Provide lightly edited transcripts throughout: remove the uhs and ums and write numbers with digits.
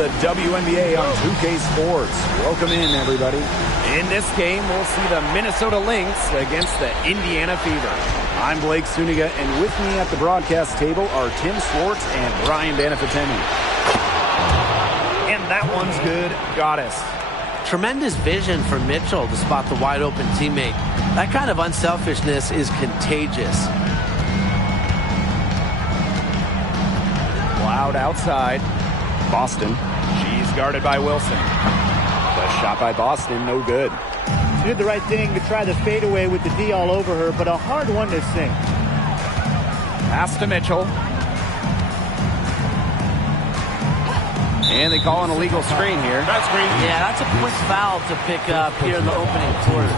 the WNBA on 2K Sports. Welcome in, everybody. In this game, we'll see the Minnesota Lynx against the Indiana Fever. I'm Blake Suniga, and with me at the broadcast table are Tim Swartz and Brian Banafitemi. And that one's good. Goddess. Tremendous vision for Mitchell to spot the wide-open teammate. That kind of unselfishness is contagious. Loud outside. Boston. She's guarded by Wilson. The shot by Boston, no good. She did the right thing to try the fadeaway with the D all over her, but a hard one to sink. Pass to Mitchell. And they call an illegal screen here. That screen. Yeah, that's a quick foul to pick up here in the opening quarter.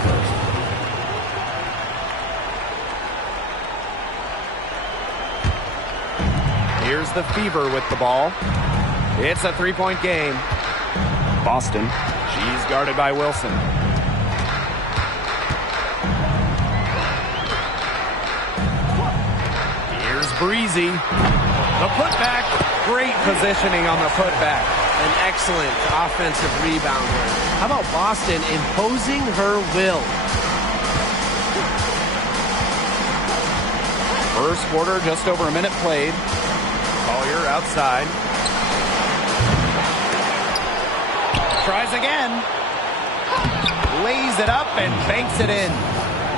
Here's the Fever with the ball. It's a three-point game. Boston. She's guarded by Wilson. Here's Breezy. The putback. Great positioning on the putback. An excellent offensive rebounder. How about Boston imposing her will? First quarter, just over a minute played. Collier outside. Tries again. Lays it up and banks it in.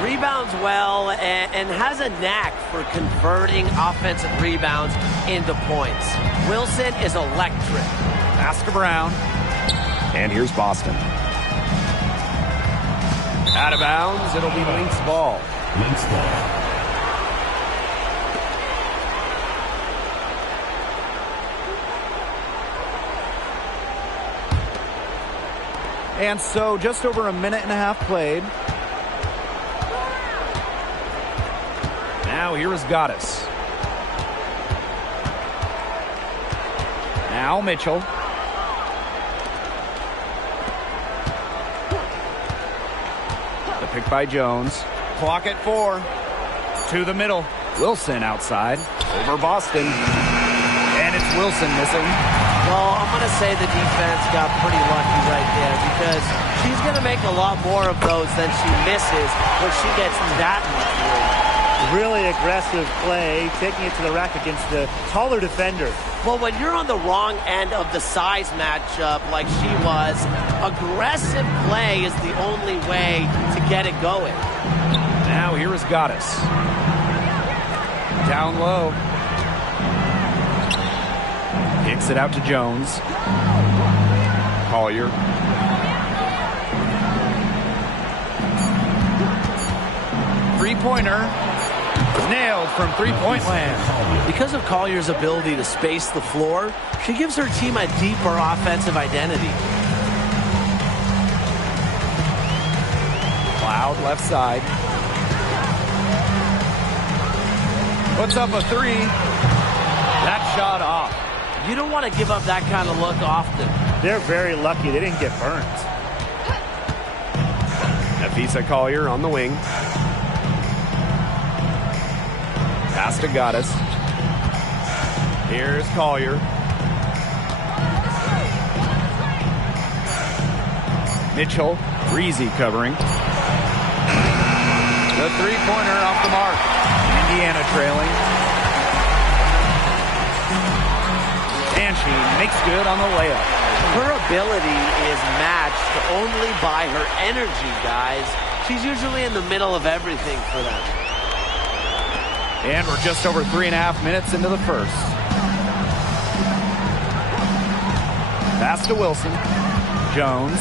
Rebounds well and has a knack for converting offensive rebounds into points. Wilson is electric. Pass to Brown. And here's Boston. Out of bounds. It'll be Lynx ball. Lynx ball. And so just over a minute and a half played. Now here is Goddess. Now Mitchell. The pick by Jones. Clock at 4. To the middle. Wilson outside. Over Boston. And it's Wilson missing. Well, I'm going to say the defense got pretty lucky right there because she's going to make a lot more of those than she misses when she gets that much room. Really aggressive play, taking it to the rack against the taller defender. Well, when you're on the wrong end of the size matchup like she was, aggressive play is the only way to get it going. Now here is Goddess. Down low. Kicks it out to Jones. Collier. Three-pointer. Nailed from three-point land. Because of Collier's ability to space the floor, she gives her team a deeper offensive identity. Cloud left side. Puts up a three. That shot off. You don't want to give up that kind of look often. They're very lucky they didn't get burnt. Nafisa Collier on the wing. Pass to Goddess. Here's Collier. Mitchell. Breezy covering. The three-pointer off the mark. Indiana trailing. And she makes good on the layup. Her ability is matched only by her energy, guys. She's usually in the middle of everything for them. And we're just over 3.5 minutes into the first. Pass to Wilson. Jones.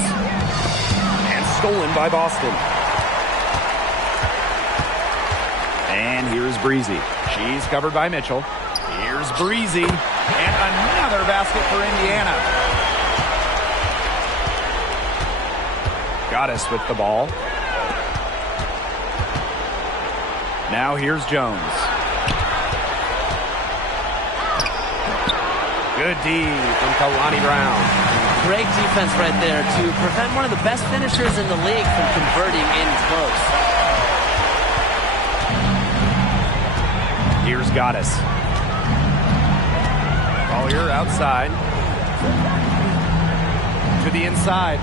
And stolen by Boston. And here's Breezy. She's covered by Mitchell. Here's Breezy. And another basket for Indiana. Goddess with the ball. Now here's Jones. Good D from Kalani Brown. Great defense right there to prevent one of the best finishers in the league from converting in close. Here's Goddess. Collier outside. to the inside.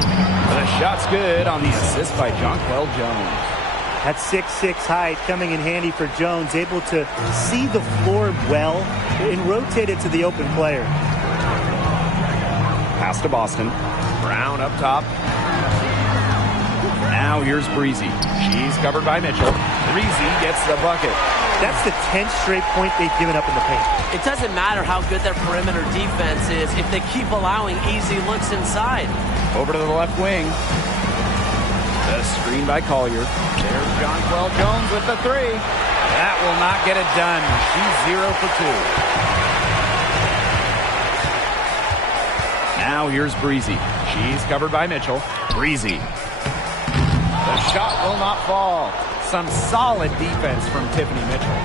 The shot's good on the assist by Jonquel Jones. That 6'6" height coming in handy for Jones, able to see the floor well and rotate it to the open player. Pass to Boston. Brown up top. Now here's Breezy. She's covered by Mitchell. Breezy gets the bucket. That's the 10th straight point they've given up in the paint. It doesn't matter how good their perimeter defense is if they keep allowing easy looks inside. Over to the left wing. The screen by Collier. There's Jonquel Jones with the three. That will not get it done. She's 0 for 2. Now here's Breezy. She's covered by Mitchell. Breezy. The shot will not fall. Some solid defense from Tiffany Mitchell.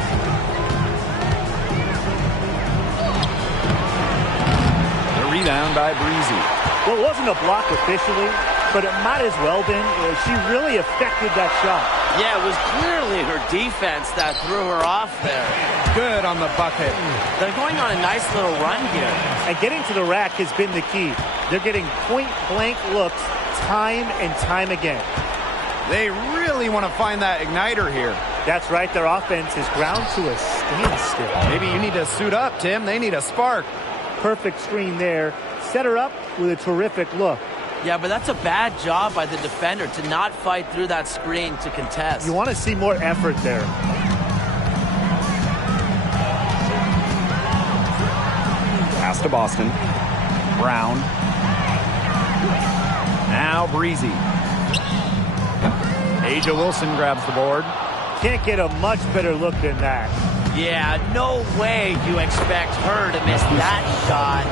The rebound by Breezy. Well, it wasn't a block officially, but it might as well been. She really affected that shot. Yeah, it was clearly her defense that threw her off there. Good on the bucket. They're going on a nice little run here. And getting to the rack has been the key. They're getting point-blank looks time and time again. They really want to find that igniter here. That's right. Their offense is ground to a standstill. Maybe you need to suit up, Tim. They need a spark. Perfect screen there. Set her up with a terrific look. Yeah, but that's a bad job by the defender to not fight through that screen to contest. You want to see more effort there. Pass to Boston. Brown. Now Breezy. Aja Wilson grabs the board. Can't get a much better look than that. Yeah, no way you expect her to miss that shot.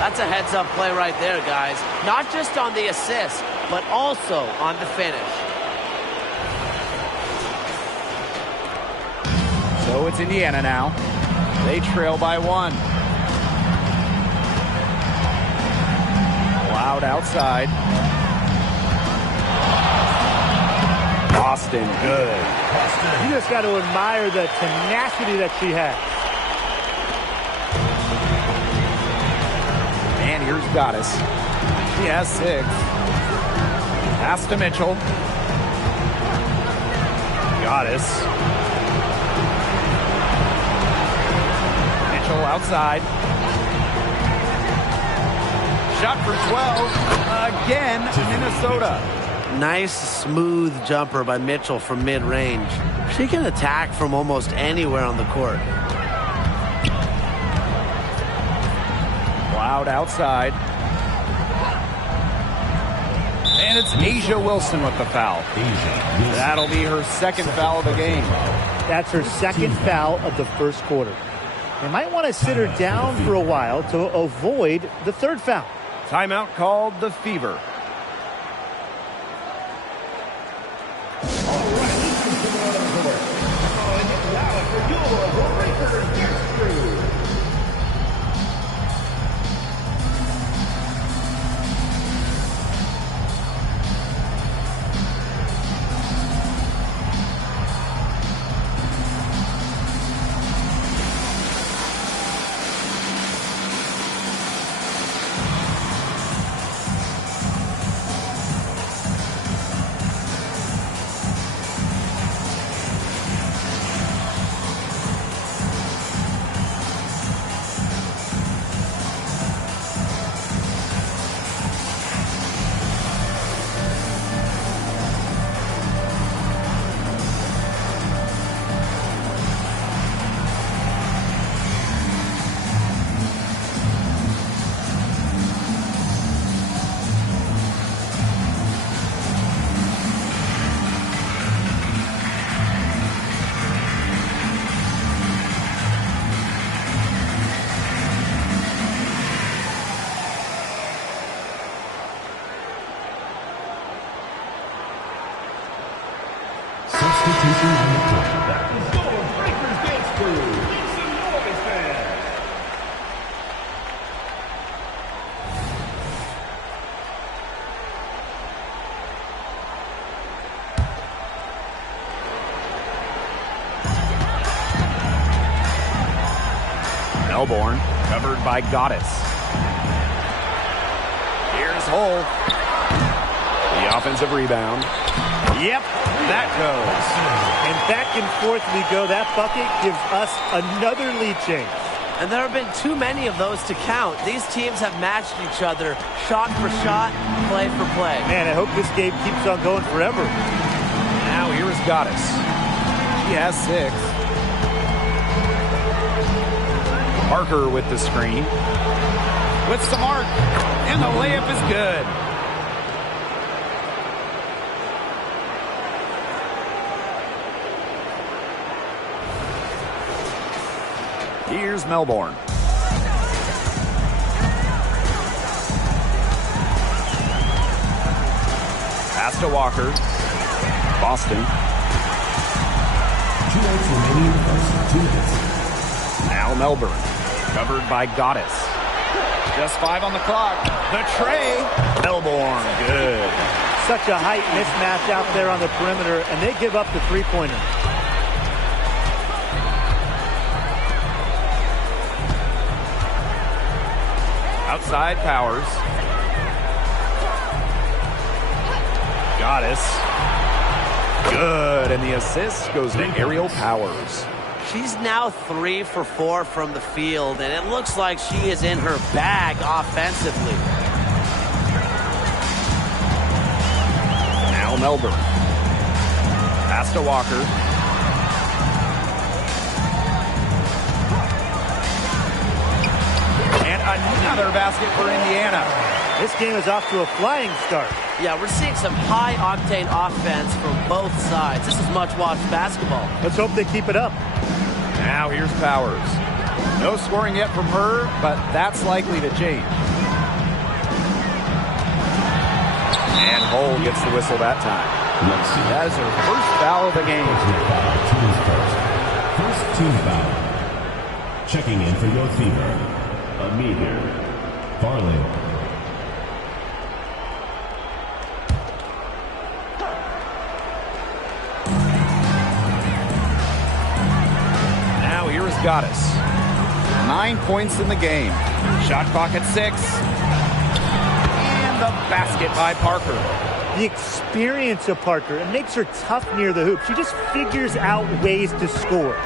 That's a heads-up play right there, guys. Not just on the assist, but also on the finish. So it's Indiana now. They trail by 1. Loud outside. Boston, good. You just got to admire the tenacity that she has. And here's Goddess. She has 6. Pass to Mitchell. Goddess. Mitchell outside. Shot for 12. Again, Minnesota. Nice, smooth jumper by Mitchell from mid-range. She can attack from almost anywhere on the court. Loud outside. And it's Aja Wilson with the foul. That'll be her second foul of the game. That's her second foul of the first quarter. They might want to sit her down for a while to avoid the third foul. Timeout called the Fever. Substitution on the court. That is going Breakers Dance Crew. Make some noise, fans. Melbourne covered by Goddess. Here's Here's Hull. The offensive rebound. Yep, that goes. And back and forth we go. That bucket gives us another lead change. And there have been too many of those to count. These teams have matched each other shot for shot, play for play. Man, I hope this game keeps on going forever. Now here's Goddess. She has 6. Parker with the screen. With some arc. And the layup is good. Here's Melbourne. Pass to Walker. Boston. 2 minutes remaining. 2 minutes. Now Melbourne. Covered by Goddess. Just 5 on the clock. The tray. Melbourne. Good. Such a height mismatch out there on the perimeter, and they give up the three-pointer. Outside Powers. Goddess. Good. And the assist goes to Aerial Powers. She's now 3 for 4 from the field, and it looks like she is in her bag offensively. Now Melbourne. Pass to Walker. And another basket for Indiana. This game is off to a flying start. Yeah, we're seeing some high-octane offense from both sides. This is much-watched basketball. Let's hope they keep it up. Now here's Powers. No scoring yet from her, but that's likely to change. And Hull gets the whistle that time. That is her first foul of the game. First team foul. Checking in for your Fever. Amir Farley. Now here is Goddess. 9 points in the game. Shot clock at 6. And the basket by Parker. The experience of Parker, it makes her tough near the hoop. She just figures out ways to score.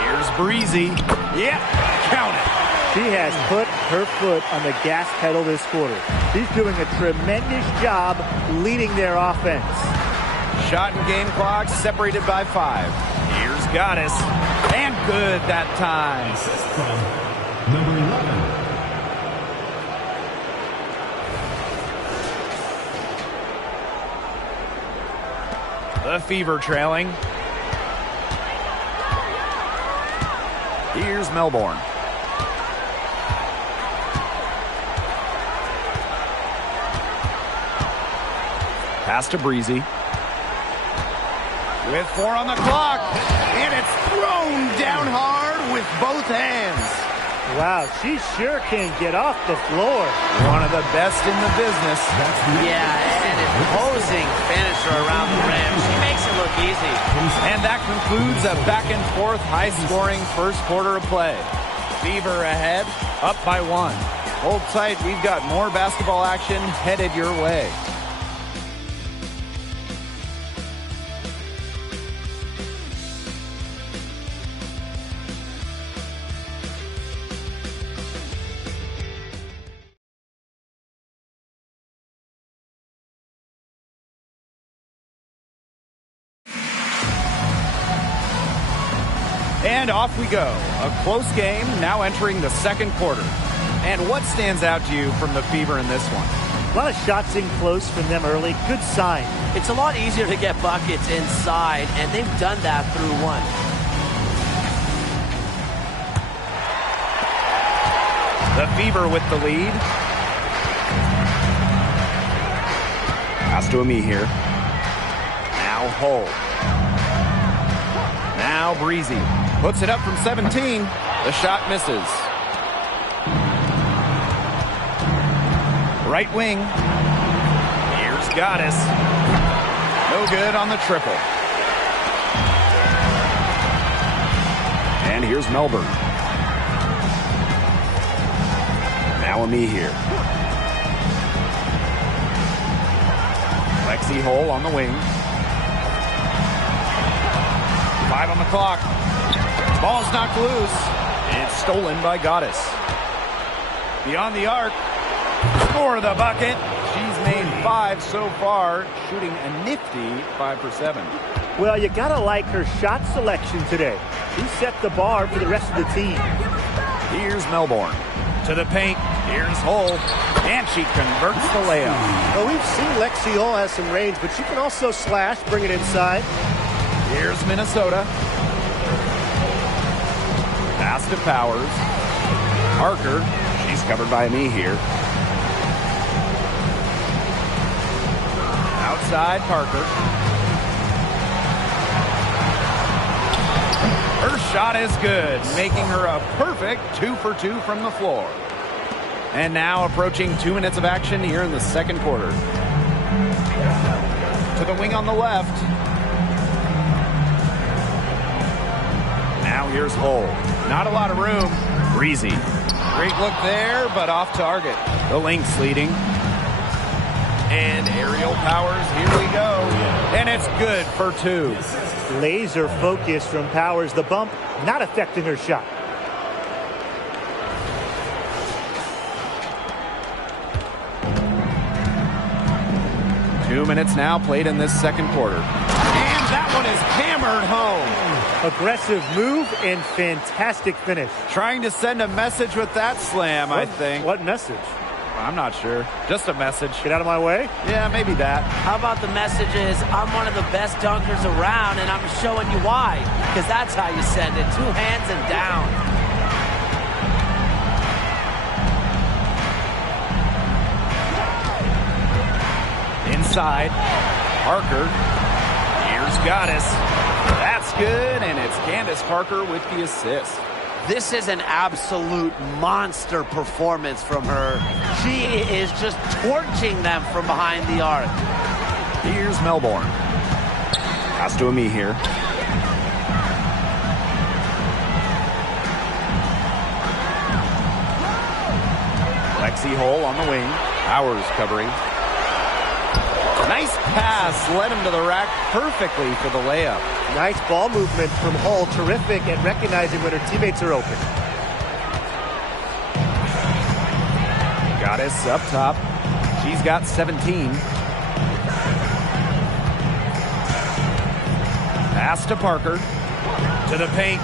Here's Breezy. Yep, count it. She has put her foot on the gas pedal this quarter. She's doing a tremendous job leading their offense. Shot and game clock separated by 5. Here's Goddess. And good that time. Assist from number 11. The Fever trailing. Here's Melbourne. Pass to Breezy. With 4 on the clock. And it's thrown down hard with both hands. Wow, she sure can get off the floor. One of the best in the business. Yeah, and an imposing finisher around the rim. She makes it look easy. And that concludes a back-and-forth, high-scoring first quarter of play. Fever ahead, up by 1. Hold tight, we've got more basketball action headed your way. And off we go. A close game now entering the second quarter. And what stands out to you from the Fever in this one? A lot of shots in close from them early. Good sign. It's a lot easier to get buckets inside, and they've done that through 1. The Fever with the lead. Pass to me here. Now Hull. Now Breezy. Puts it up from 17. The shot misses. Right wing. Here's Goddess. No good on the triple. And And here's Melbourne. Now me here. Lexi Hole on the wing. 5 on the clock. Ball's knocked loose. It's stolen by Goddess. Beyond the arc. For the bucket. She's made 5 so far, shooting a nifty 5 for 7. Well, you got to like her shot selection today. She set the bar for the rest of the team. Here's Melbourne. To the paint. Here's Hole. And she converts the layup. Well, we've seen Lexi Hole has some range, but she can also slash, bring it inside. Here's Minnesota. Pass to Powers. Parker. She's covered by me here. Outside Parker. Her shot is good, making her a perfect 2 for 2 from the floor. And now approaching 2 minutes of action here in the second quarter. To the wing on the left. Now here's Hole. Not a lot of room. Breezy. Great look there, but off target. The Lynx leading. And aerial Powers, here we go. And it's good for 2. Laser focus from Powers. The bump not affecting her shot. Two minutes now played in this second quarter. And that one is hammered home. Aggressive move and fantastic finish. Trying to send a message with that slam, I think. What message? I'm not sure. Just a message. Get out of my way? Yeah, maybe that. How about the message is, I'm one of the best dunkers around, and I'm showing you why. Because that's how you send it. 2 hands and down. Inside. Parker. Here's Goddess. That's good, and it's Candace Parker with the assist. This is an absolute monster performance from her. She is just torching them from behind the arc. Here's Melbourne. Pass to me here. Lexi Hole on the wing. Powers covering. Nice pass. Led him to the rack perfectly for the layup. Nice ball movement from Hole. Terrific at recognizing when her teammates are open. Goddess up top. She's got 17. Pass to Parker. To the paint.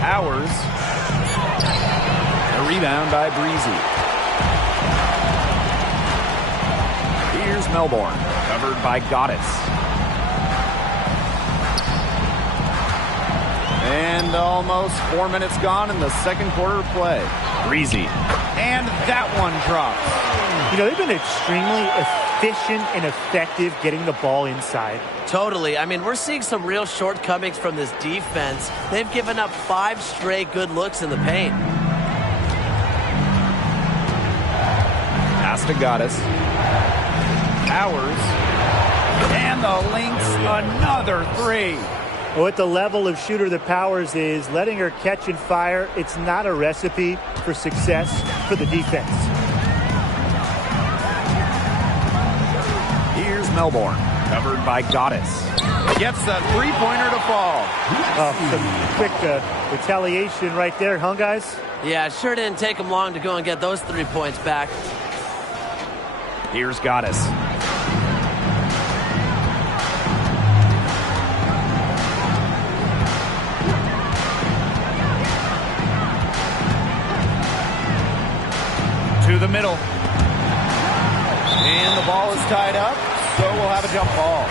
Powers. A rebound by Breezy. Here's Melbourne. Covered by Goddess. And almost 4 minutes gone in the second quarter of play. Breezy. And that one drops. You know, they've been extremely efficient and effective getting the ball inside. Totally. I mean, we're seeing some real shortcomings from this defense. They've given up 5 straight good looks in the paint. Pass to Goddess. Powers. And the Lynx, another 3. Well, at the level of shooter that Powers is, letting her catch and fire, it's not a recipe for success for the defense. Here's Melbourne, covered by Goddess. Gets the three-pointer to fall. Some quick retaliation right there, huh, guys? Yeah, it sure didn't take them long to go and get those 3 points back. Here's Goddess. To the middle. And the ball is tied up, so we'll have a jump ball.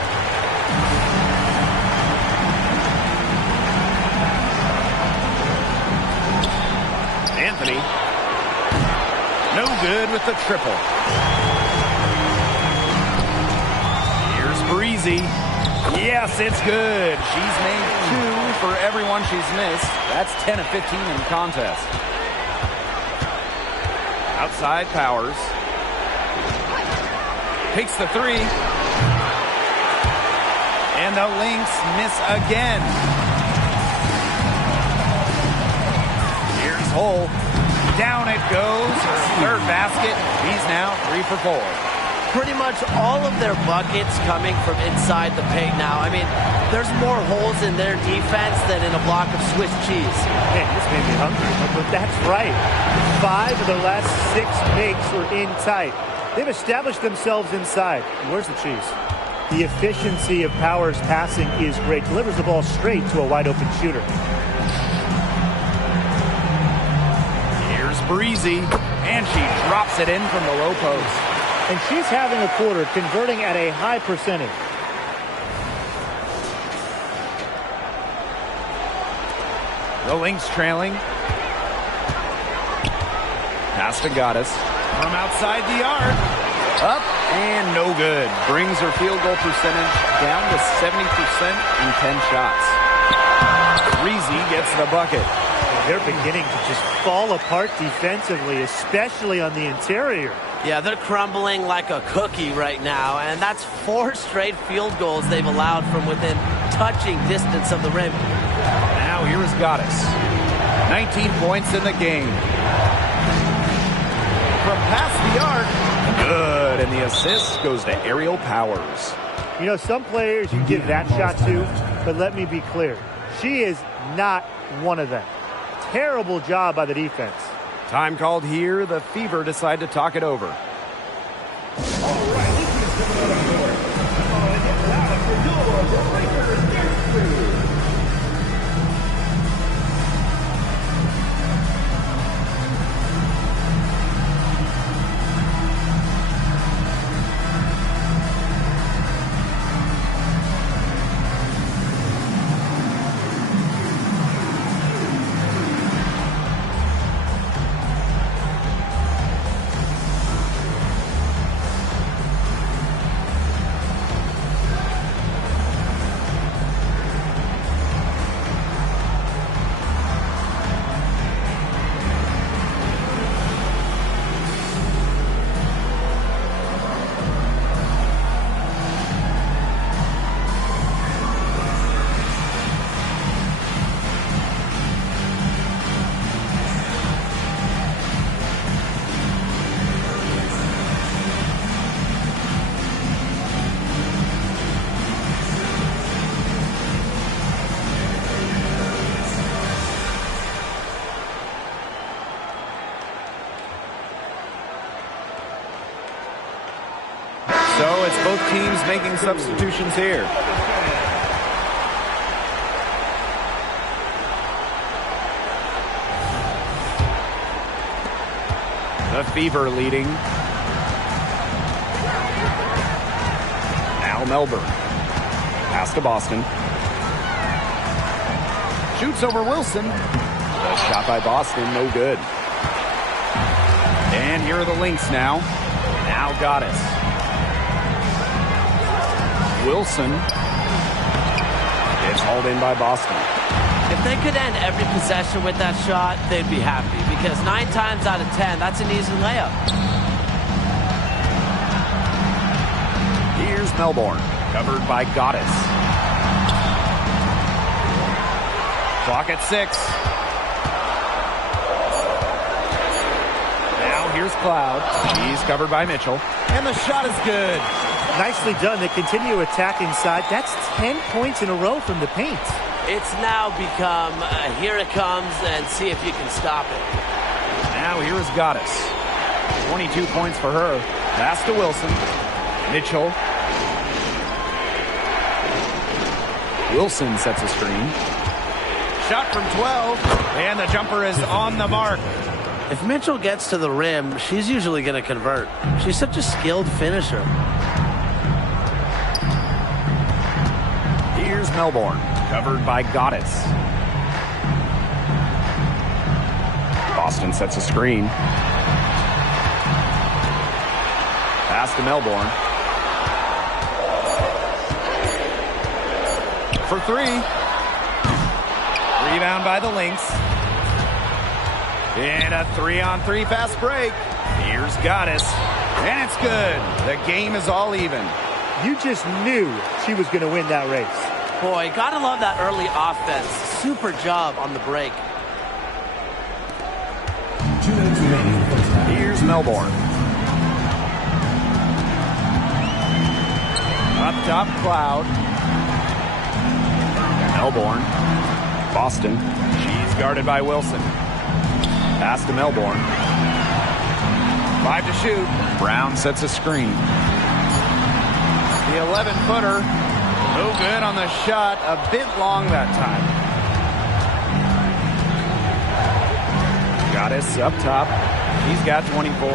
Anthony. No good with the triple. Here's Breezy. Yes, it's good. She's made 2 for everyone she's missed. That's 10 of 15 in the contest. Outside Powers. Takes the 3. And the Lynx miss again. hole. Down it goes. Her third basket. He's now 3 for 4. Pretty much all of their buckets coming from inside the paint now. I mean, there's more holes in their defense than in a block of Swiss cheese. Man, this made me hungry, but that's right. 5 of their last 6 makes were in tight. They've established themselves inside. Where's the cheese? The efficiency of Powers' passing is great. Delivers the ball straight to a wide-open shooter. Here's Breezy, and she drops it in from the low post. And she's having a quarter, converting at a high percentage. The Lynx trailing. Pass to Goddess. From outside the arc. Up and no good. Brings her field goal percentage down to 70% in 10 shots. Breezy gets the bucket. They're beginning to just fall apart defensively, especially on the interior. Yeah, they're crumbling like a cookie right now, and that's 4 straight field goals they've allowed from within touching distance of the rim. Now here's Goddess. 19 points in the game. From past the arc. Good, and the assist goes to Aerial Powers. You know, some players you give that shot to, but let me be clear. She is not one of them. Terrible job by the defense. Time called here. The Fever decide to talk it over. So it's both teams making substitutions here. The Fever leading. Now Melbourne. Pass to Boston. Shoots over Wilson. A shot by Boston, no good. And here are the Lynx now. Now Goddess. Wilson. It's hauled in by Boston. If they could end every possession with that shot, they'd be happy, because 9 times out of 10, that's an easy layup. Here's Melbourne, covered by Goddess. Clock at 6. Now here's Cloud. He's covered by Mitchell. And the shot is good. Nicely done. They continue attack inside. That's 10 points in a row from the paint. It's now become, here it comes, and see if you can stop it. Now here is Goddess. 22 points for her. Pass to Wilson. Mitchell. Wilson sets a screen. Shot from 12, and the jumper is on the mark. If Mitchell gets to the rim, she's usually going to convert. She's such a skilled finisher. Here's Melbourne, covered by Goddess. Boston sets a screen. Pass to Melbourne. For 3. Rebound by the Lynx. And a 3-on-3 fast break. Here's Goddess. And it's good. The game is all even. You just knew she was going to win that race. Boy, gotta love that early offense. Super job on the break. Melbourne. Up top, Cloud. Melbourne. Boston. She's guarded by Wilson. Pass to Melbourne. 5 to shoot. Brown sets a screen. The 11-footer. No good on the shot. A bit long that time. Goddess up top. He's got 24.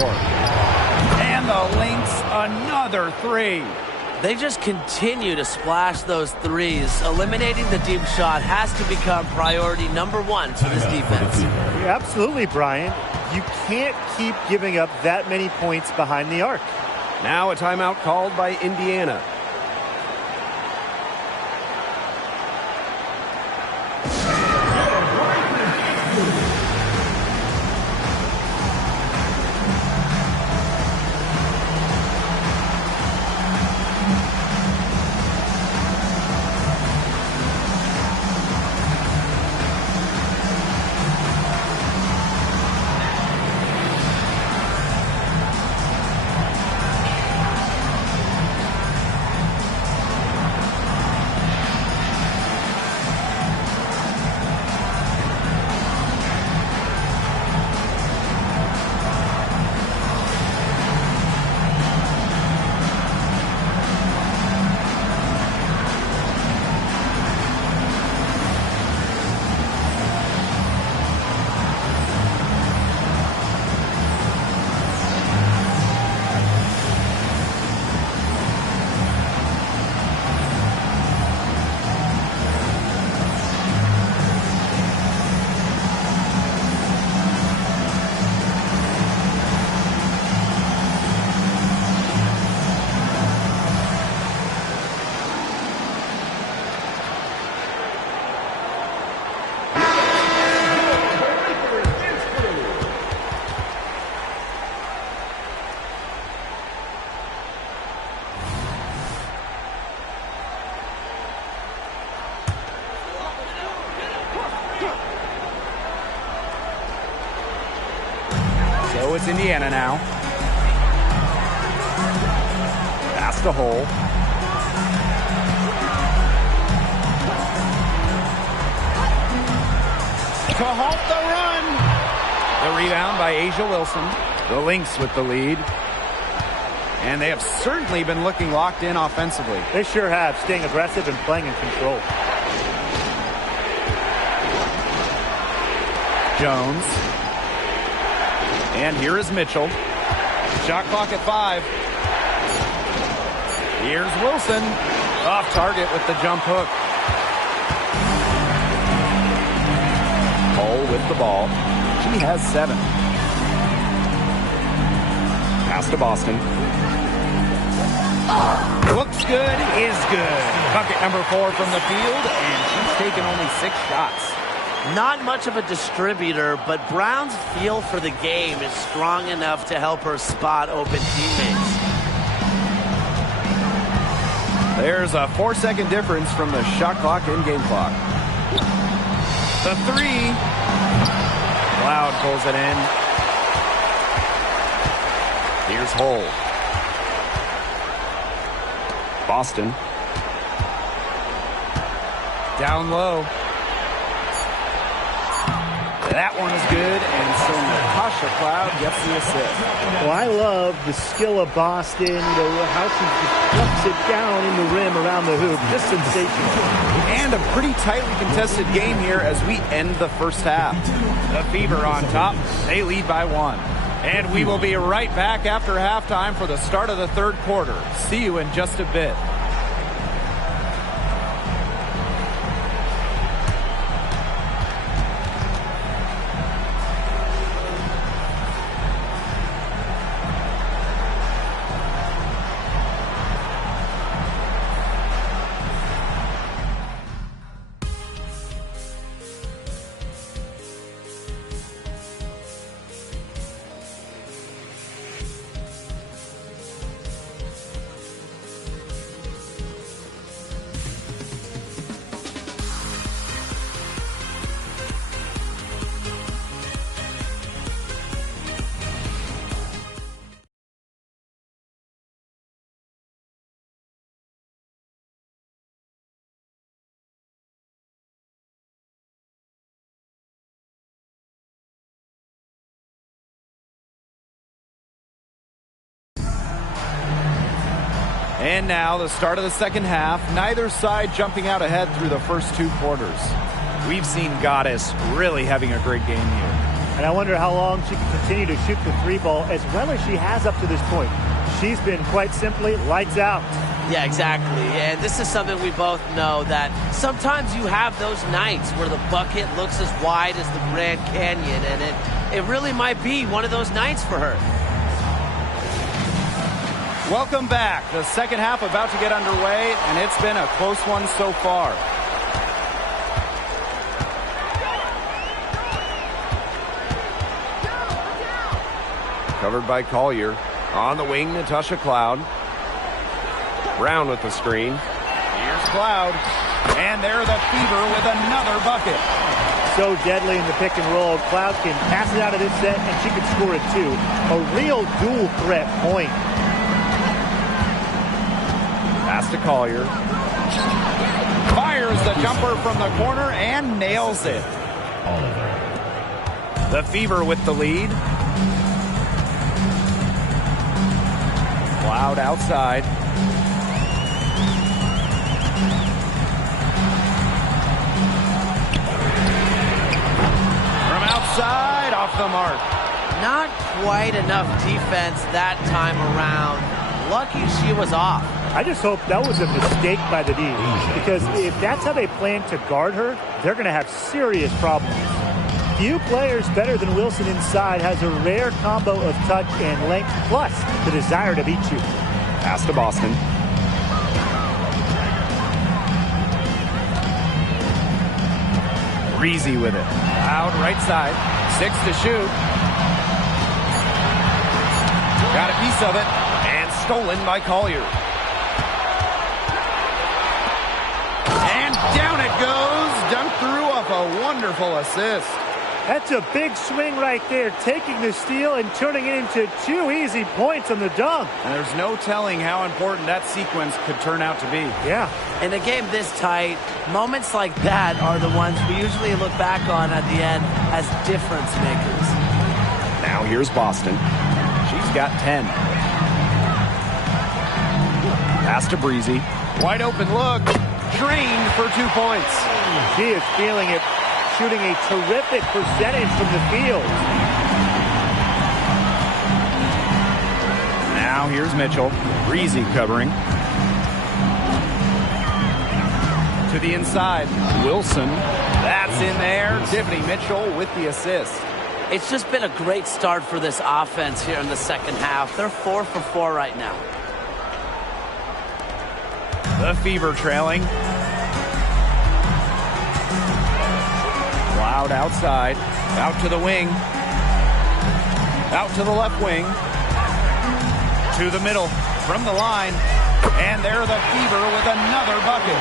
And the Lynx, another three. They just continue to splash those threes. Eliminating the deep shot has to become priority number one for this defense. Yeah, absolutely, Brian. You can't keep giving up that many points behind the arc. Now a timeout called by Indiana. So it's Indiana now. Pass to Hole. To halt the run. The rebound by Asia Wilson. The Lynx with the lead. And they have certainly been looking locked in offensively. They sure have, staying aggressive and playing in control. Jones. And here is Mitchell. Shot clock at 5. Here's Wilson. Off target with the jump hook. Cole with the ball. She has 7. Pass to Boston. Looks good, is good. Bucket number 4 from the field, and she's taken only 6 shots. Not much of a distributor, but Brown's feel for the game is strong enough to help her spot open teammates. There's a 4-second difference from the shot clock and game clock. The 3. Cloud pulls it in. Here's Hole. Boston. Down low. That one is good, and so Natasha Cloud gets the assist. Well, I love the skill of Boston, how she just flips it down in the rim around the hoop. Just sensational. And a pretty tightly contested game here as we end the first half. The Fever on top. They lead by 1. And we will be right back after halftime for the start of the third quarter. See you in just a bit. And now the start of the second half. Neither side jumping out ahead through the first 2 quarters. We've seen Goddess really having a great game here. And I wonder how long she can continue to shoot the 3-ball as well as she has up to this point. She's been quite simply lights out. Yeah, exactly. And this is something we both know, that sometimes you have those nights where the bucket looks as wide as the Grand Canyon, and it really might be one of those nights for her. Welcome back. The second half about to get underway, and it's been a close one so far. Covered by Collier. On the wing, Natasha Cloud. Brown with the screen. Here's Cloud. And there the Fever with another bucket. So deadly in the pick and roll. Cloud can pass it out of this set, and she can score it too. A real dual threat point. Pass to Collier. Fires the jumper from the corner and nails it. The Fever with the lead. Cloud outside. From outside, off the mark. Not quite enough defense that time around. Lucky she was off. I just hope that was a mistake by the D, because if that's how they plan to guard her, they're going to have serious problems. Few players better than Wilson inside, has a rare combo of touch and length, plus the desire to beat you. Pass to Boston. Breezy with it. Out right side. 6 to shoot. Got a piece of it. And stolen by Collier. And down it goes. Dunked through off a wonderful assist. That's a big swing right there, taking the steal and turning it into 2 easy points on the dunk. And there's no telling how important that sequence could turn out to be. Yeah. In a game this tight, moments like that are the ones we usually look back on at the end as difference makers. Now here's Boston. She's got 10. Pass to Breezy. Wide open look. Drained for 2 points. She is feeling it, shooting a terrific percentage from the field. Now here's Mitchell. Breezy covering. To the inside. Wilson. That's in there. Tiffany Mitchell with the assist. It's just been a great start for this offense here in the second half. They're 4 for 4 right now. The Fever trailing. Cloud outside. Out to the wing. Out to the left wing. To the middle. From the line. And there the Fever with another bucket.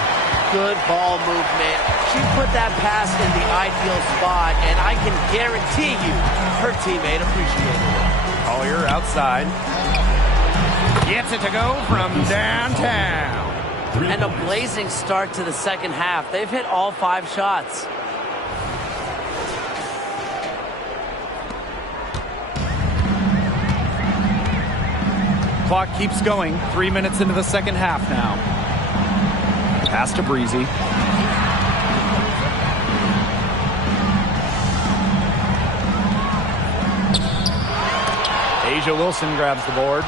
Good ball movement. She put that pass in the ideal spot, and I can guarantee you her teammate appreciated it. Collier outside. Gets it to go from downtown. And a blazing start to the second half. They've hit all 5 shots. Clock keeps going. 3 minutes into the second half now. Pass to Breezy. Asia Wilson grabs the board.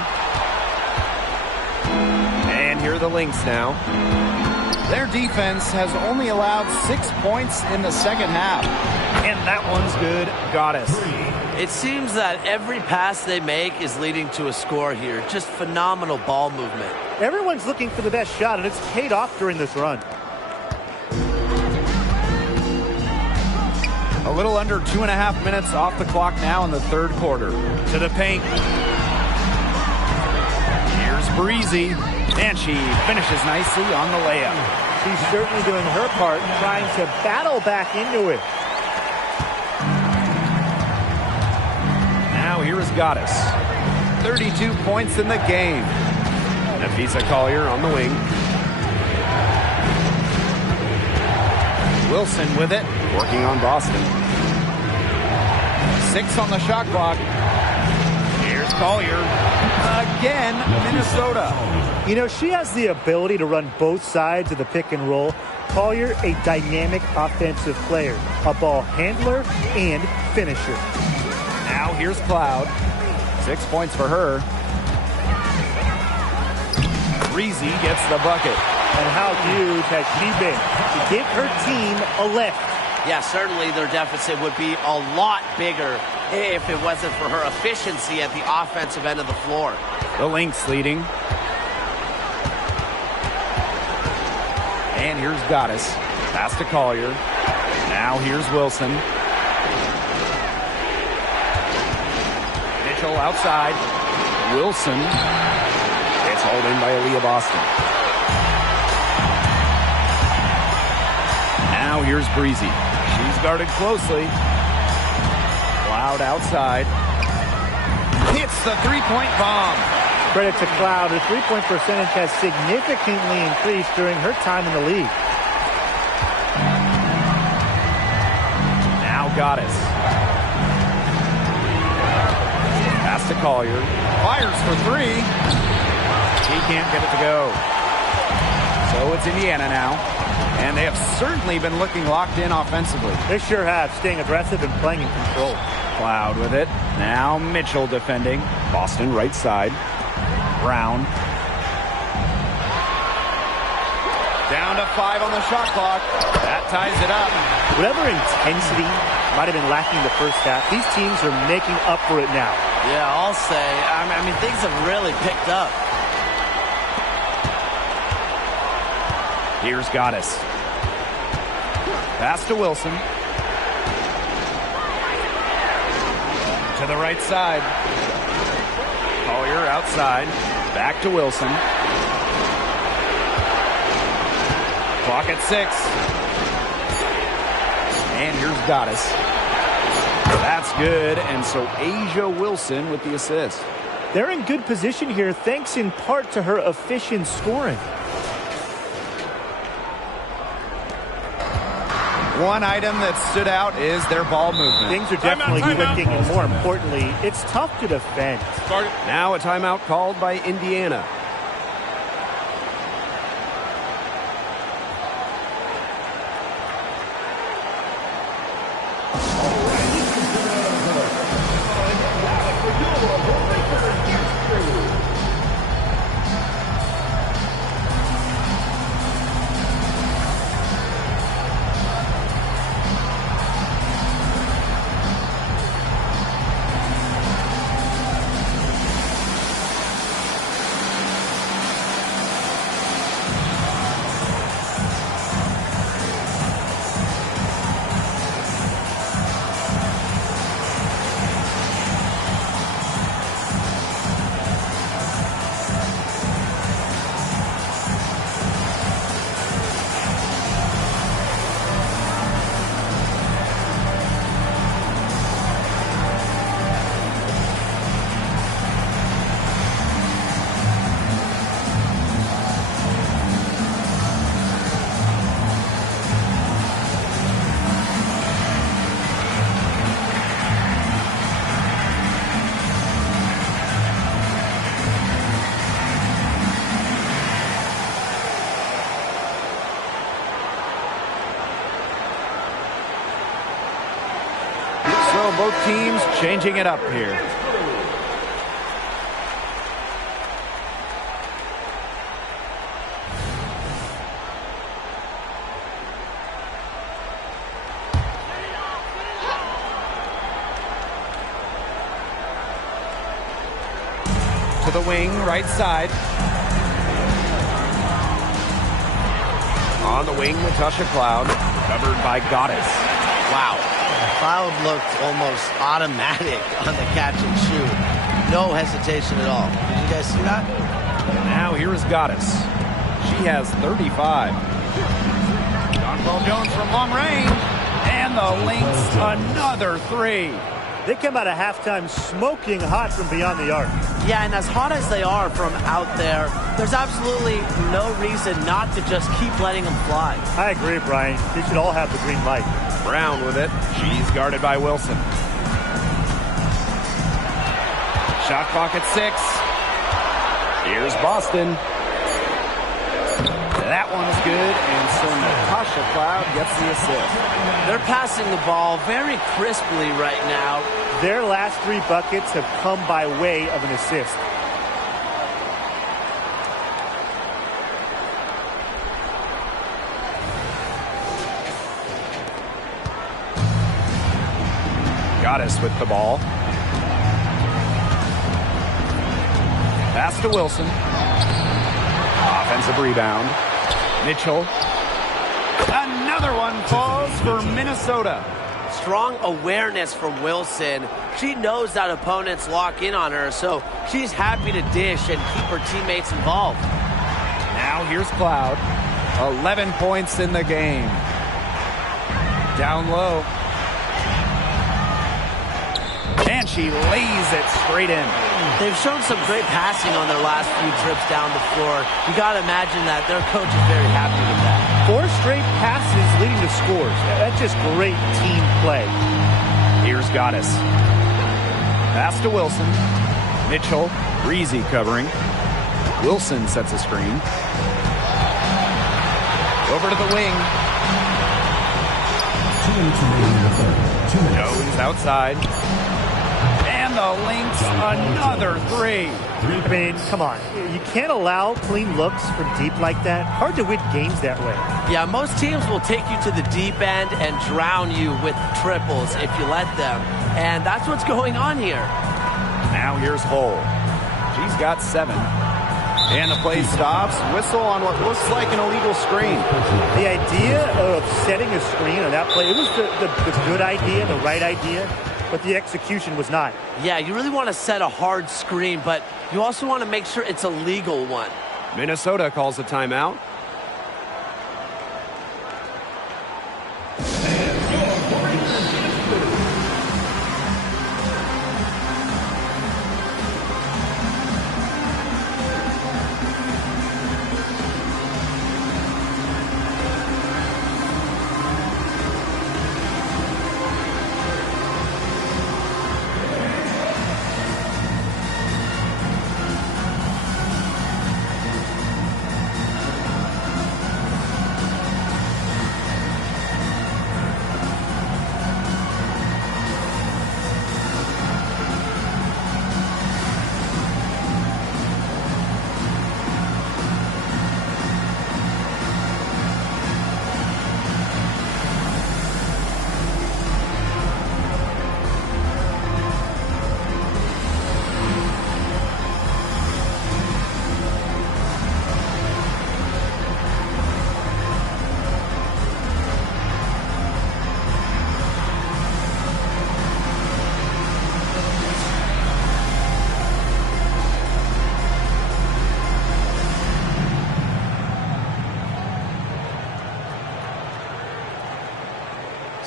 And here are the Lynx now. Their defense has only allowed 6 points in the second half. And that one's good. Goddess. It seems that every pass they make is leading to a score here. Just phenomenal ball movement. Everyone's looking for the best shot, and it's paid off during this run. A little under 2.5 minutes off the clock now in the third quarter. To the paint. Here's Breezy. And she finishes nicely on the layup. She's certainly doing her part, trying to battle back into it. Now here is Goddess. 32 points in the game. Nafisa Collier on the wing. Wilson with it, working on Boston. 6 on the shot clock. Here's Collier. Again, Minnesota. You know, she has the ability to run both sides of the pick and roll. Collier, a dynamic offensive player, a ball handler and finisher. Now here's Cloud. 6 points for her. Breezy gets the bucket. And how huge has she been to give her team a lift? Yeah, certainly their deficit would be a lot bigger if it wasn't for her efficiency at the offensive end of the floor. The Lynx leading. And here's Goddess. Pass to Collier. Now here's Wilson. Mitchell outside. Wilson. It's hauled in by Aaliyah Boston. Now here's Breezy. She's guarded closely. Cloud outside. Hits the three-point bomb. Credit to Cloud. Her three-point percentage has significantly increased during her time in the league. Now Goddess. Pass to Collier. Fires for three. He can't get it to go. So it's Indiana now. And they have certainly been looking locked in offensively. They sure have, staying aggressive and playing in control. Cloud with it. Now Mitchell defending. Boston right side. Brown. Down to 5 on the shot clock. That ties it up. Whatever intensity might have been lacking the first half, these teams are making up for it now. Yeah, I'll say. I mean, things have really picked up. Here's Goddess. Pass to Wilson. To the right side. Collier outside. Back to Wilson. Clock at 6. And here's Goddess. That's good. And so Asia Wilson with the assist. They're in good position here, thanks in part to her efficient scoring. One item that stood out is their ball movement. Things are definitely clicking, and more importantly, it's tough to defend. Now a timeout called by Indiana. Both teams changing it up here. To the wing, right side. On the wing, Natasha Cloud, covered by Goddess. Wow. Cloud looked almost automatic on the catch and shoot. No hesitation at all. Did you guys see that? Now here is Goddess. She has 35. John Paul Jones from long range. And the Lynx, another three. They come out of halftime smoking hot from beyond the arc. Yeah, and as hot as they are from out there, there's absolutely no reason not to just keep letting them fly. I agree, Brian. They should all have the green light. Brown with it. She's guarded by Wilson. Shot clock at 6. Here's Boston. That one's good, and so Natasha Cloud gets the assist. They're passing the ball very crisply right now. Their last 3 buckets have come by way of an assist. Goddess with the ball. Pass to Wilson. Offensive rebound. Mitchell. Another one falls for Minnesota. Strong awareness from Wilson. She knows that opponents lock in on her, so she's happy to dish and keep her teammates involved. Now here's Cloud. 11 points in the game. Down low. And she lays it straight in. They've shown some great passing on their last few trips down the floor. You got to imagine that their coach is very happy with that. 4 straight passes leading to scores. That's just great team play. Here's Goddess. Pass to Wilson. Mitchell, breezy covering. Wilson sets a screen. Over to the wing. Jones outside. And the Lynx, another 3. I mean, come on. You can't allow clean looks from deep like that. Hard to win games that way. Yeah, most teams will take you to the deep end and drown you with triples if you let them. And that's what's going on here. Now here's Hull. She's got 7. And the play stops. Whistle on what looks like an illegal screen. The idea of setting a screen on that play, it was the good idea, the right idea, but the execution was not. Yeah, you really want to set a hard screen, but you also want to make sure it's a legal one. Minnesota calls a timeout.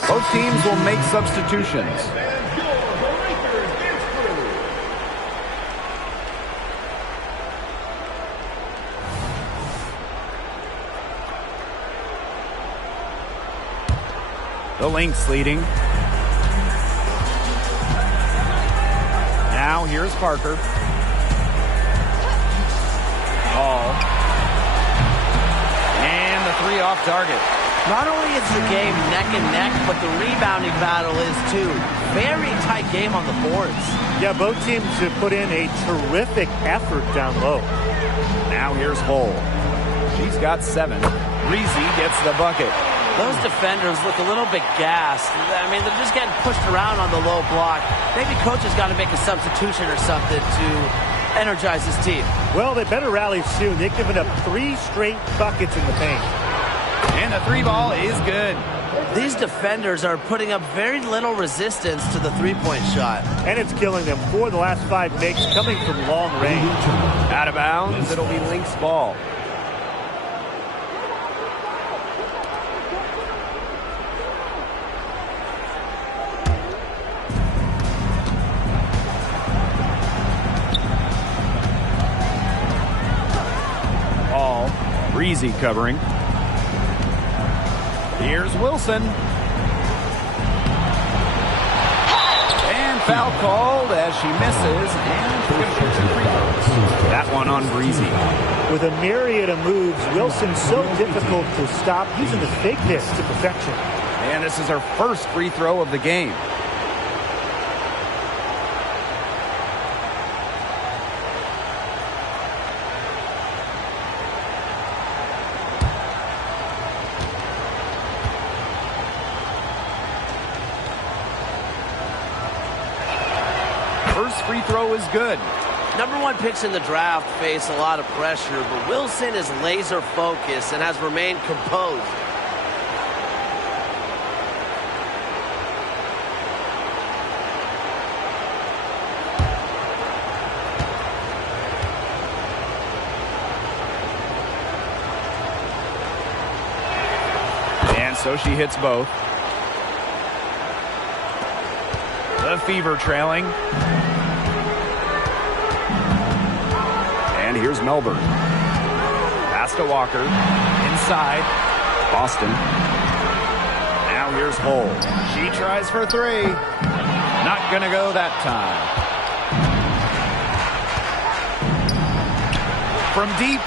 Both teams will make substitutions. The Lynx leading. Now here's Parker. Ball. And the 3 off target. Not only is the game neck and neck, but the rebounding battle is too. Very tight game on the boards. Yeah, both teams have put in a terrific effort down low. Now here's Hull. She's got 7. Reese gets the bucket. Those defenders look a little bit gassed. I mean, they're just getting pushed around on the low block. Maybe coach has got to make a substitution or something to energize his team. Well, they better rally soon. They've given up 3 straight buckets in the paint. And the 3 ball is good. These defenders are putting up very little resistance to the three-point shot. And it's killing them. 4 of the last 5 makes coming from long range. Out of bounds, it'll be Lynx ball. Ball, Breezy covering. Here's Wilson. And foul called as she misses, and she's going to shoot 2 free throws. That one on Breezy. With a myriad of moves, Wilson's so difficult to stop using the fakeness to perfection. And this is her first free throw of the game. First free throw is good. #1 picks in the draft face a lot of pressure, but Wilson is laser focused and has remained composed. And so she hits both. The Fever trailing. And here's Melbourne. Pass to Walker. Inside. Boston. Now here's Hull. She tries for 3. Not going to go that time. From deep.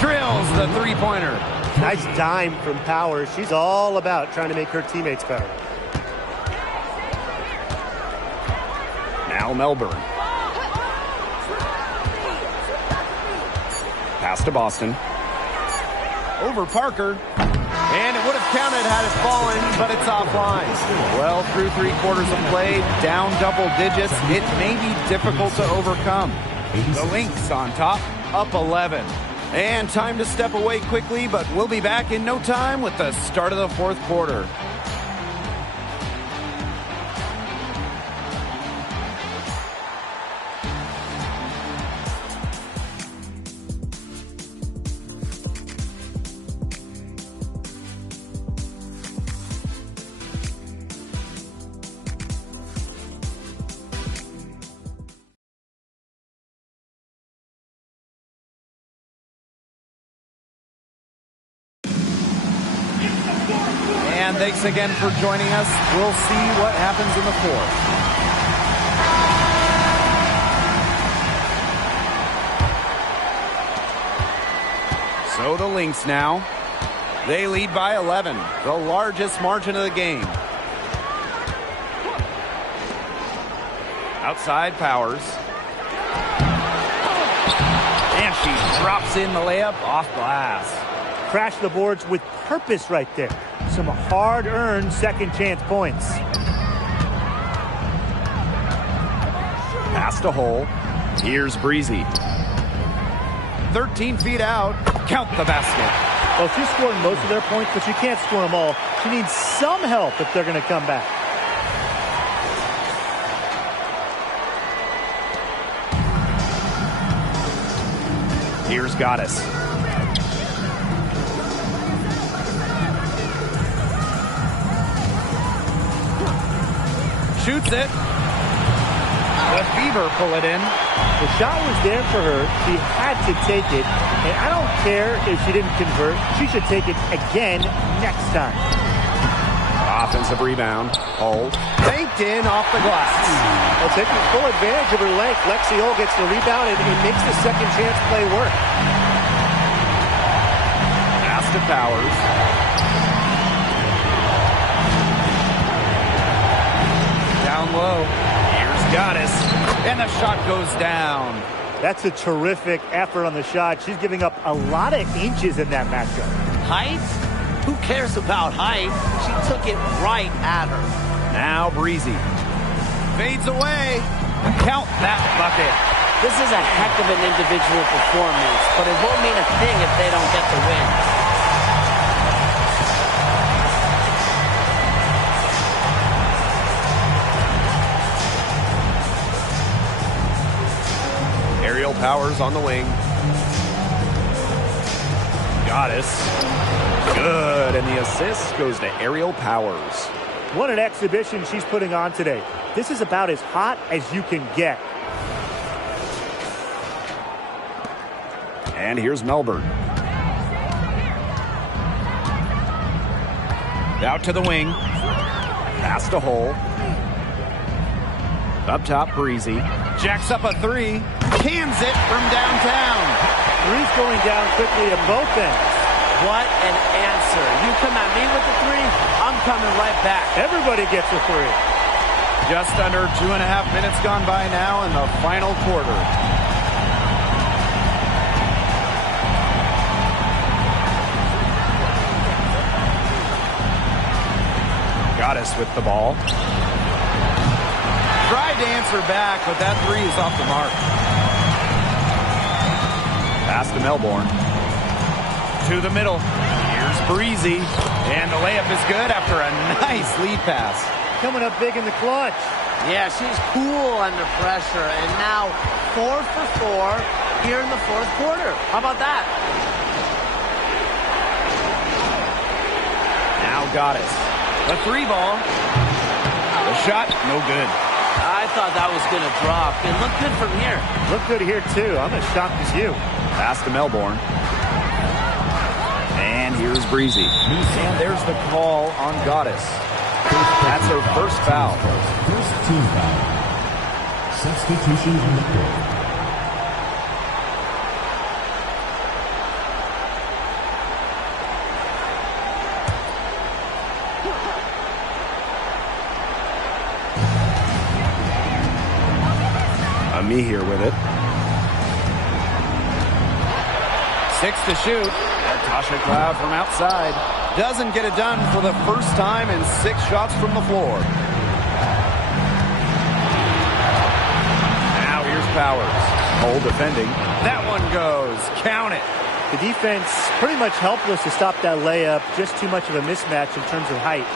Drills the three-pointer. Nice dime from Powers. She's all about trying to make her teammates better. Now Melbourne. Pass to Boston. Over Parker. And it would have counted had it fallen, but it's offline. Well, through 3/4 of play, down double digits, it may be difficult to overcome. The Lynx on top, up 11. And time to step away quickly, but we'll be back in no time with the start of the 4th quarter. And thanks again for joining us. We'll see what happens in the 4th. So the Lynx now. They lead by 11, the largest margin of the game. Outside Powers. And she drops in the layup off glass. Crash the boards with purpose right there. Some hard-earned second chance points. Pass to Hull. Here's Breezy. 13 feet out. Count the basket. Well, she's scored most of their points, but she can't score them all. She needs some help if they're going to come back. Here's Goddess. Shoots it. The Fever pull it in. The shot was there for her. She had to take it. And I don't care if she didn't convert. She should take it again next time. Offensive rebound. Hull. Banked in off the glass. Well, taking full advantage of her length. Lexi Hull gets the rebound and makes the second chance play work. Pass to Powers. Down low. Here's Goddess. And the shot goes down. That's a terrific effort on the shot. She's giving up a lot of inches in that matchup. Height? Who cares about height? She took it right at her. Now Breezy. Fades away. Count that bucket. This is a heck of an individual performance, but it won't mean a thing if they don't get the win. Aerial Powers on the wing. Goddess. Good, and the assist goes to Aerial Powers. What an exhibition she's putting on today. This is about as hot as you can get. And here's Melbourne. Out to the wing. Pass to Hull. Up top, Breezy. Jacks up a three. Cans it from downtown. Three's going down quickly at both ends. What an answer. You come at me with the three, I'm coming right back. Everybody gets a three. Just under 2.5 minutes gone by now in the final quarter. Goddess with the ball. Tried to answer back, but that three is off the mark. Pass to Melbourne. To the middle. Here's Breezy. And the layup is good after a nice lead pass. Coming up big in the clutch. Yeah, she's cool under pressure. And now 4 for 4 here in the fourth quarter. How about that? Now Goddess. The three ball. The shot, no good. I thought that was going to drop. It looked good from here. Looked good here, too. I'm as shocked as you. Pass to Melbourne. And here's Breezy. And there's the call on Goddess. That's her first foul. First team foul. Substitution on the court. Me here with it. 6 to shoot. Natasha Cloud from outside. Doesn't get it done for the first time in 6 shots from the floor. Now here's Powers. Cole defending. That one goes. Count it. The defense pretty much helpless to stop that layup. Just too much of a mismatch in terms of height.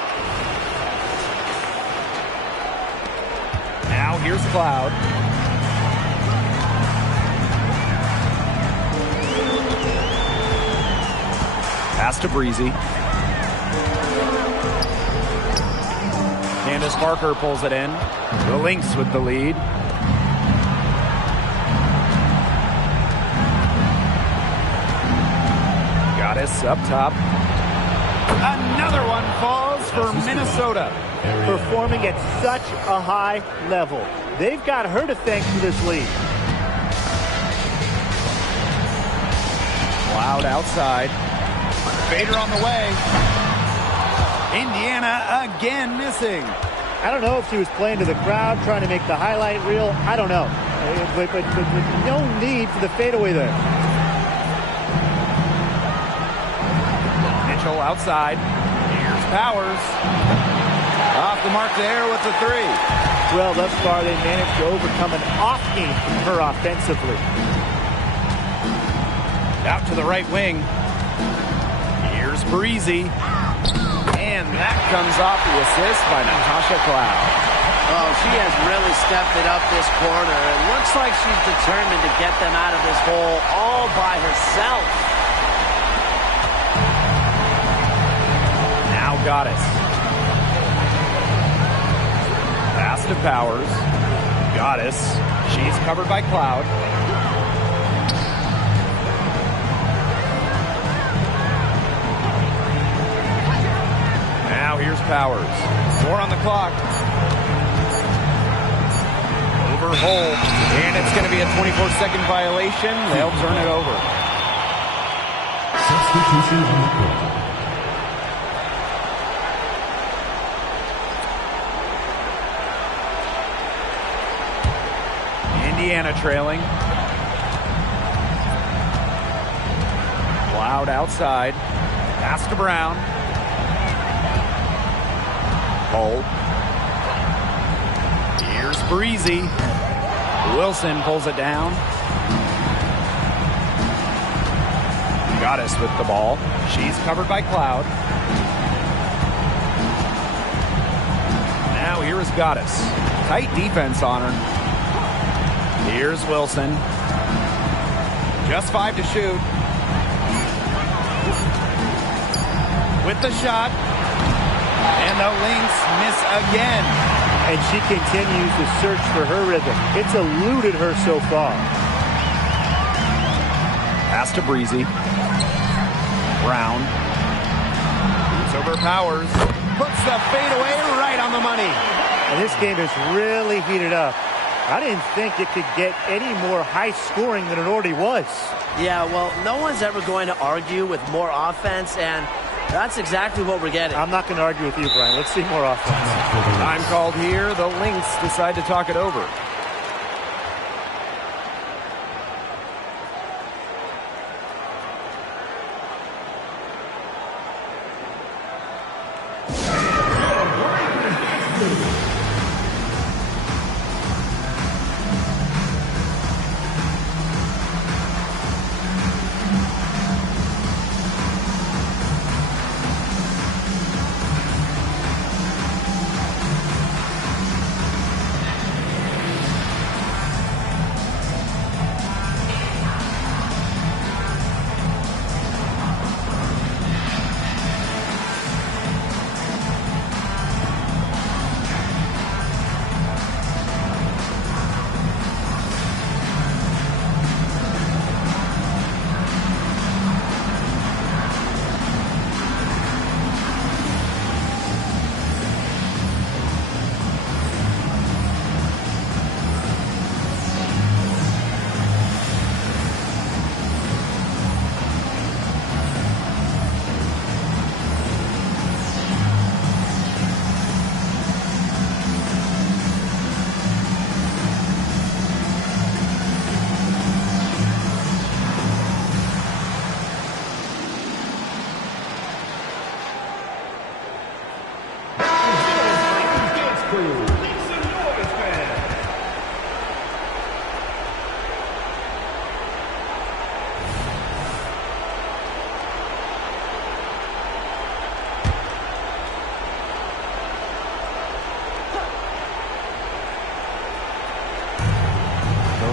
Now here's Cloud. Pass to Breezy. Candace Parker pulls it in. The Lynx with the lead. Goddess up top. Another one falls for Minnesota. Performing at such a high level. They've got her to thank for this lead. Cloud outside. Fader on the way. Indiana again missing. I don't know if she was playing to the crowd, trying to make the highlight reel. I don't know. But no need for the fadeaway there. Mitchell outside. Here's Powers. Off the mark there with the three. Well, thus far they managed to overcome an off game from her offensively. Out to the right wing. Here's Breezy. And that comes off the assist by Natasha Cloud. Oh, she has really stepped it up this quarter. It looks like she's determined to get them out of this hole all by herself. Now Goddess. Pass to Powers. Goddess. She's covered by Cloud. Now here's Powers. 4 on the clock. Over hole. And it's going to be a 24-second violation. They'll turn it over. Substitution on the court. Indiana trailing. Cloud outside. Pass to Brown. Hole. Here's Breezy. Wilson pulls it down. Goddess with the ball. She's covered by Cloud. Now here is Goddess. Tight defense on her. Here's Wilson. Just 5 to shoot. With the shot. And the Lynx miss again. And she continues to search for her rhythm. It's eluded her so far. Pass to Breezy. Brown. Moves over Powers. Puts the fadeaway right on the money. And this game is really heated up. I didn't think it could get any more high scoring than it already was. Yeah, well, no one's ever going to argue with more offense, and that's exactly what we're getting. I'm not going to argue with you, Brian. Let's see more offense. Time called here. The Lynx decide to talk it over.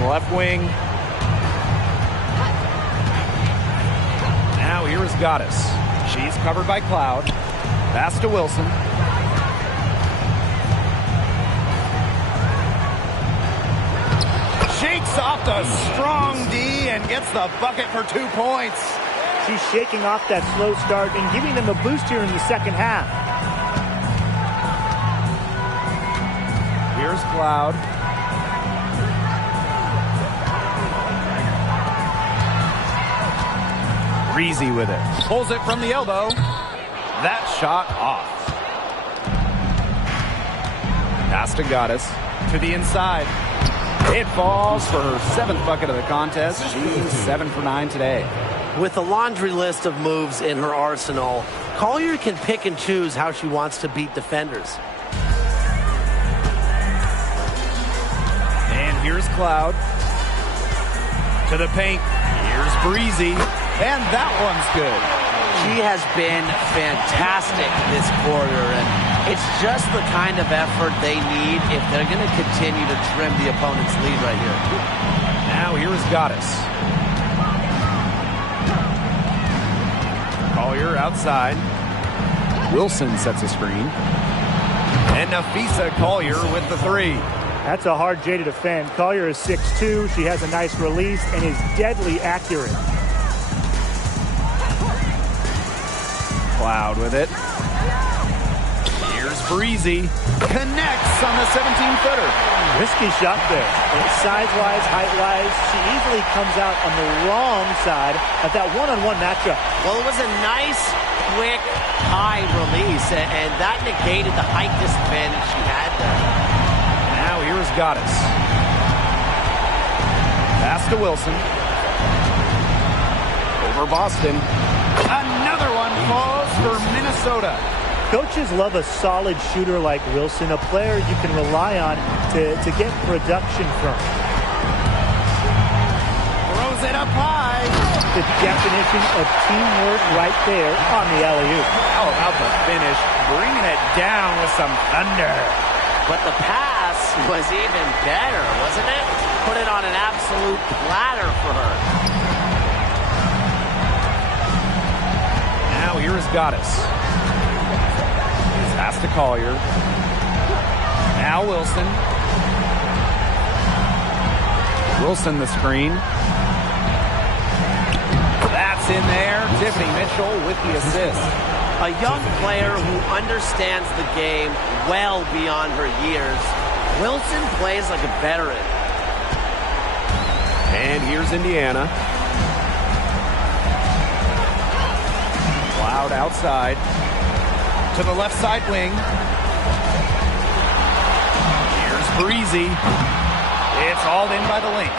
Left wing. Now here is Goddess. She's covered by Cloud. Pass to Wilson. Shakes off the strong D and gets the bucket for 2 points. She's shaking off that slow start and giving them a boost here in the second half. Here's Cloud. Breezy with it. Pulls it from the elbow. That shot off. Pass to Goddess. To the inside. It falls for her 7th bucket of the contest. She's 7 for 9 today. With a laundry list of moves in her arsenal, Collier can pick and choose how she wants to beat defenders. And here's Cloud. To the paint. Here's Breezy. And that one's good. She has been fantastic this quarter, and it's just the kind of effort they need if they're going to continue to trim the opponent's lead right here. Now here is Goddess. Collier outside. Wilson sets a screen. And Nafisa Collier with the 3. That's a hard J to defend. Collier is 6'2". She has a nice release and is deadly accurate. Cloud with it. Here's Breezy. Connects on the 17-footer. Risky shot there. Size-wise, height-wise, she easily comes out on the wrong side of that one-on-one matchup. Well, it was a nice, quick, high release, and that negated the height disadvantage she had there. Now here's Goddess. Pass to Wilson. Over Boston. Another one falls for Minnesota. Coaches love a solid shooter like Wilson, a player you can rely on to get production from. Throws it up high. The definition of teamwork right there on the alley-oop. How about the finish? Bringing it down with some thunder. But the pass was even better, wasn't it? Put it on an absolute platter for her. Now here is Goddess. Pass to Collier. Now Wilson. Wilson the screen. That's in there. Tiffany Mitchell with the assist. A young player who understands the game well beyond her years. Wilson plays like a veteran. And here's Indiana. Cloud outside. To the left side wing. Here's Breezy. It's hauled in by the Lynx.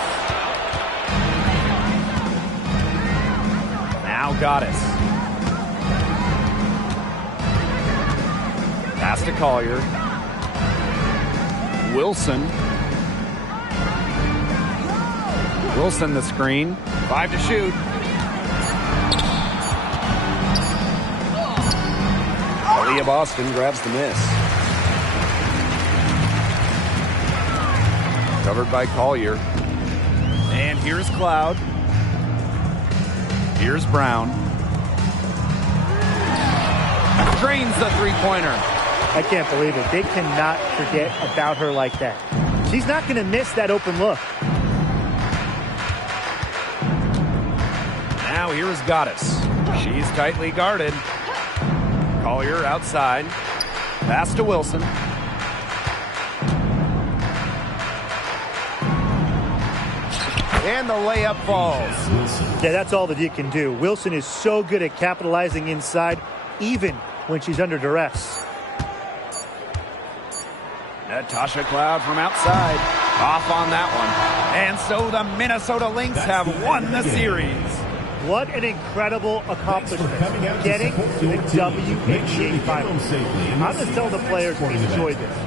Now Goddess. Pass to Collier. Wilson. Wilson the screen. 5 to shoot. Aaliyah Boston grabs the miss. Covered by Collier. And here's Cloud. Here's Brown. Drains the three-pointer. I can't believe it. They cannot forget about her like that. She's not going to miss that open look. Now here's Goddess. She's tightly guarded. Collier outside. Pass to Wilson. And the layup falls. Yeah, that's all that you can do. Wilson is so good at capitalizing inside, even when she's under duress. Natasha Cloud from outside. Off on that one. And so the Minnesota Lynx have won the series. What an incredible accomplishment. Getting to the WNBA Finals. I'm going to tell the players to enjoy this.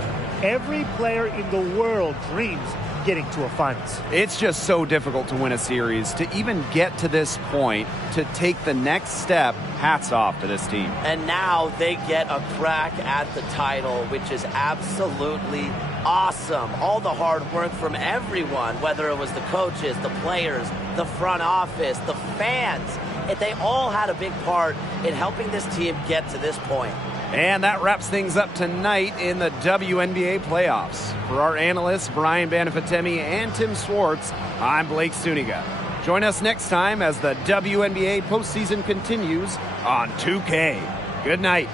Every player in the world dreams getting to a finals. It's just so difficult to win a series. To even get to this point, to take the next step, hats off to this team. And now they get a crack at the title, which is absolutely awesome. All the hard work from everyone, whether it was the coaches, the players, the front office, the fans. They all had a big part in helping this team get to this point. And that wraps things up tonight in the WNBA playoffs. For our analysts, Brian Banafitemi and Tim Swartz, I'm Blake Suniga. Join us next time as the WNBA postseason continues on 2K. Good night.